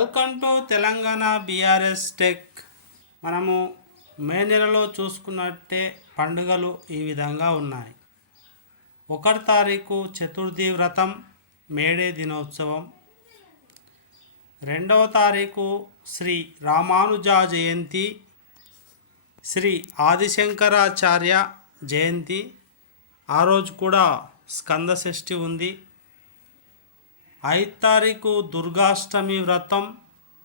Welcome to Telangana BRS tech. మనము మే నెలలో చూసుకున్నట్టే పండుగలు ఈ విధంగా ఉన్నాయి. 1 తారీఖు చతుర్థి వ్రతం, మేడే దినోత్సవం. 2వ తారీఖు శ్రీ రామానుజ జయంతి, శ్రీ ఆదిశంకరాచార్య జయంతి. ఆ రోజు కూడా స్కంద షష్ఠి ఉంది. 5 తారీఖు దుర్గాష్టమి వ్రతం,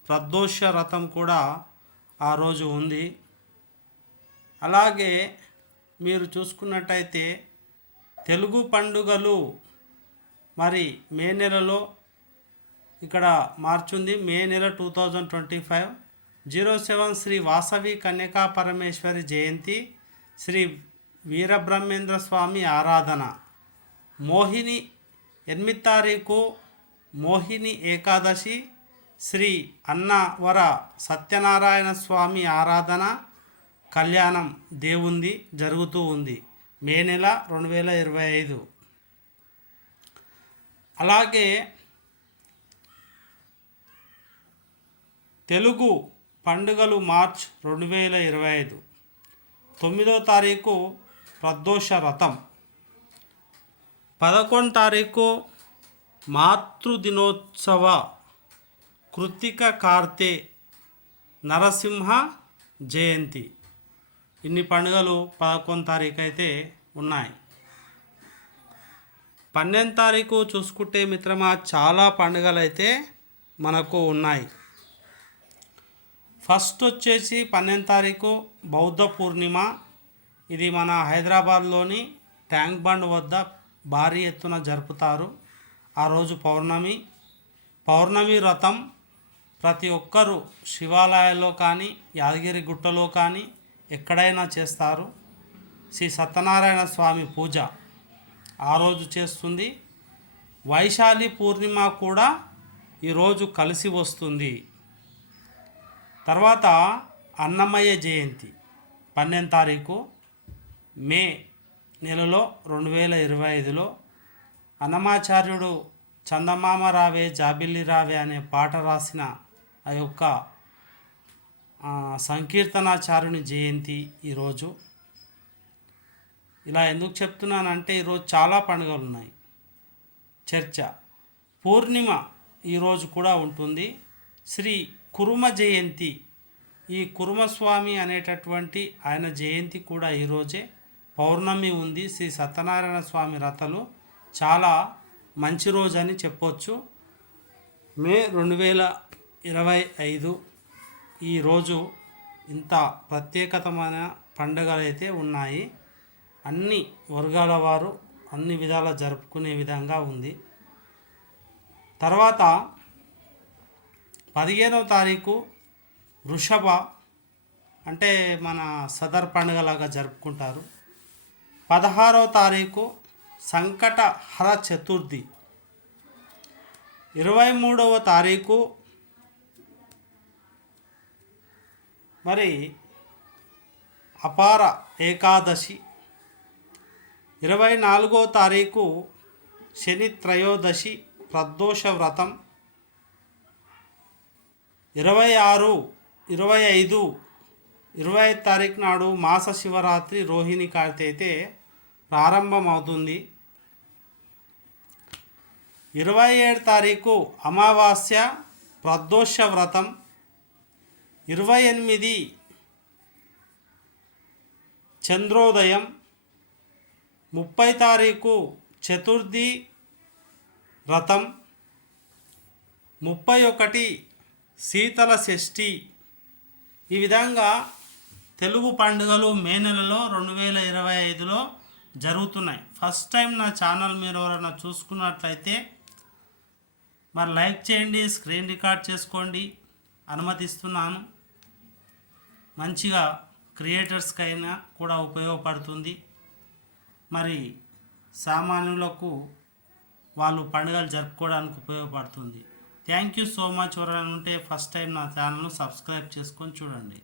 ప్రదోష వ్రతం కూడా ఆ రోజు ఉంది. అలాగే మీరు చూసుకున్నట్టయితే తెలుగు పండుగలు మరి మే నెలలో ఇక్కడ మార్చుంది. మే నెల 2025 07 శ్రీ వాసవి కన్యకా పరమేశ్వరి జయంతి, శ్రీ వీరబ్రహ్మేంద్ర స్వామి ఆరాధన. మోహిని 8 తారీఖు మోహిని ఏకాదశి, శ్రీ అన్నవర సత్యనారాయణ స్వామి ఆరాధన, కళ్యాణం దేవుంది జరుగుతూ ఉంది మే నెల 2025. అలాగే తెలుగు పండుగలు మార్చ్ 2025 9వ తారీఖు ప్రదోష వ్రతం, 11 తారీఖు మాతృదినోత్సవ, కృత్తిక కార్తె నరసింహ జయంతి. ఇన్ని పండుగలు 11 తారీఖు అయితే ఉన్నాయి. 12 తారీఖు చూసుకుంటే మిత్రమా చాలా పండుగలు అయితే మనకు ఉన్నాయి. ఫస్ట్ వచ్చేసి 12 తారీఖు బౌద్ధ పూర్ణిమ. ఇది మన హైదరాబాద్లోని ట్యాంక్ బండ్ వద్ద భారీ ఎత్తున జరుపుతారు. ఆ రోజు పౌర్ణమి వ్రతం. ప్రతి ఒక్కరూ శివాలయాల్లో కానీ యాదగిరి గుట్టలో కానీ ఎక్కడైనా చేస్తారు. శ్రీ సత్యనారాయణ స్వామి పూజ ఆ రోజు చేస్తుంది. వైశాలి పూర్ణిమ కూడా ఈరోజు కలిసి వస్తుంది. తర్వాత అన్నమయ్య జయంతి 12 తారీఖు మే నెలలో 2025లో అన్నమాచార్యుడు చందమామ రావే జాబిల్లి రావే అనే పాట రాసిన ఆ యొక్క సంకీర్తనాచార్యుని జయంతి ఈరోజు. ఇలా ఎందుకు చెప్తున్నానంటే ఈరోజు చాలా పండుగలు ఉన్నాయి. చర్చ పూర్ణిమ ఈరోజు కూడా ఉంటుంది. శ్రీ కురుమ జయంతి, ఈ కురుమస్వామి అనేటటువంటి ఆయన జయంతి కూడా ఈరోజే. పౌర్ణమి ఉంది. శ్రీ సత్యనారాయణ స్వామి రథలు చాలా మంచి రోజు అని చెప్పొచ్చు. మే 2025 ఈరోజు ఇంత ప్రత్యేకతమైన పండుగలు అయితే ఉన్నాయి. అన్ని వర్గాల వారు అన్ని విధాలా జరుపుకునే విధంగా ఉంది. తర్వాత 15వ తారీఖు వృషభ, అంటే మన సదర్ పండుగలాగా జరుపుకుంటారు. 16వ తారీఖు సంకటహర చతుర్థి. 23వ తారీఖు మరి అపార ఏకాదశి. 24వ తారీఖు శని త్రయోదశి, ప్రదోష వ్రతం. 26, 25, 25 తారీఖు నాడు మాస శివరాత్రి రోహిణి కార్తె అయితే ప్రారంభమవుతుంది. 27 తారీఖు అమావాస్య, ప్రదోష వ్రతం. 28 చంద్రోదయం. 30 తారీఖు చతుర్థి వ్రతం. 31 శీతల షష్ఠి. ఈ విధంగా తెలుగు పండుగలు మే నెలలో 2025లో జరుగుతున్నాయి. ఫస్ట్ టైం నా ఛానల్ మీరు ఎవరైనా చూసుకున్నట్లయితే మరి లైక్ చేయండి, స్క్రీన్ రికార్డ్ చేసుకోండి, అనుమతిస్తున్నాను. మంచిగా క్రియేటర్స్కైనా కూడా ఉపయోగపడుతుంది. మరి సామాన్యులకు వాళ్ళు పండుగలు జరుపుకోవడానికి ఉపయోగపడుతుంది. Thank you so much. ఎవరైనా ఉంటే ఫస్ట్ టైం నా ఛానల్ను సబ్స్క్రైబ్ చేసుకొని చూడండి.